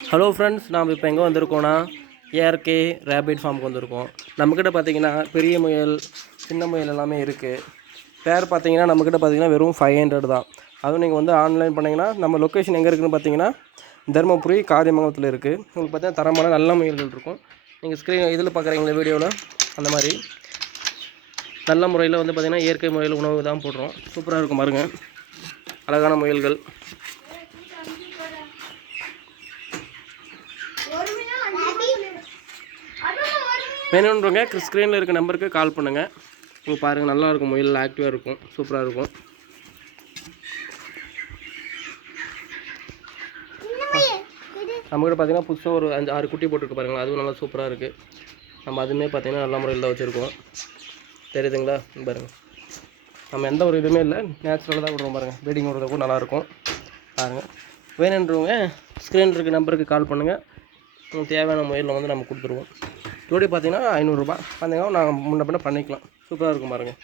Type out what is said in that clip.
Hello friends, நாம் இப்போ எங்கே வந்திருக்கோன்னா ஏஆர்கே ரேபிட் ஃபார்முக்கு வந்திருக்கோம். நம்மக்கிட்ட பார்த்தீங்கன்னா பெரிய முயல், சின்ன முயல் எல்லாமே இருக்குது. பேர் பார்த்தீங்கன்னா நம்மக்கிட்ட பார்த்தீங்கன்னா வெறும் 500 தான். அதுவும் நீங்கள் வந்து ஆன்லைன் பண்ணிங்கன்னா நம்ம லொக்கேஷன் எங்கே இருக்குதுன்னு பார்த்தீங்கன்னா தருமபுரி காரியமங்கலத்தில் இருக்குது. உங்களுக்கு பார்த்தீங்கன்னா தரமான நல்ல முயல்கள் இருக்கும். நீங்கள் ஸ்க்ரீன் இதில் பார்க்குறீங்களா வீடியோவில் அந்த மாதிரி நல்ல முறையில் வந்து பார்த்திங்கன்னா இயற்கை முயல் உணவு தான் போடுறோம். சூப்பராக இருக்கும் பாருங்க, அழகான முயல்கள். வேணுன்றவங்க ஸ்க்ரீனில் இருக்க நம்பருக்கு கால் பண்ணுங்கள். உங்களுக்கு பாருங்கள், நல்லாயிருக்கும், முயல் ஆக்டிவாக இருக்கும், சூப்பராக இருக்கும். நம்மகிட்ட பார்த்தீங்கன்னா புதுசாக ஒரு 5-6 குட்டி போட்டுருக்கு பாருங்களா, அதுவும் நல்லா சூப்பராக இருக்குது. நம்ம அதுவுமே பார்த்தீங்கன்னா நல்ல முறையில் தான் வச்சுருக்கோம். தெரியுதுங்களா பாருங்கள், நம்ம எந்த ஒரு இதுவுமே இல்லை, நேச்சுரலாக தான் விடுறோம் பாருங்கள். ப்ரீடிங் விடுறதுக்கும் நல்லாயிருக்கும் பாருங்கள். வேணுன்றவங்க ஸ்க்ரீனில் இருக்க நம்பருக்கு கால் பண்ணுங்கள். உங்களுக்கு தேவையான முயலில் வந்து நம்ம கொடுத்துருவோம். ஜோடி பார்த்தீங்கன்னா 500 ரூபா. பார்த்தீங்கன்னா நாங்கள் முன்ன பின்ன பண்ணிக்கலாம். சூப்பராக இருக்கும் பாருங்கள்.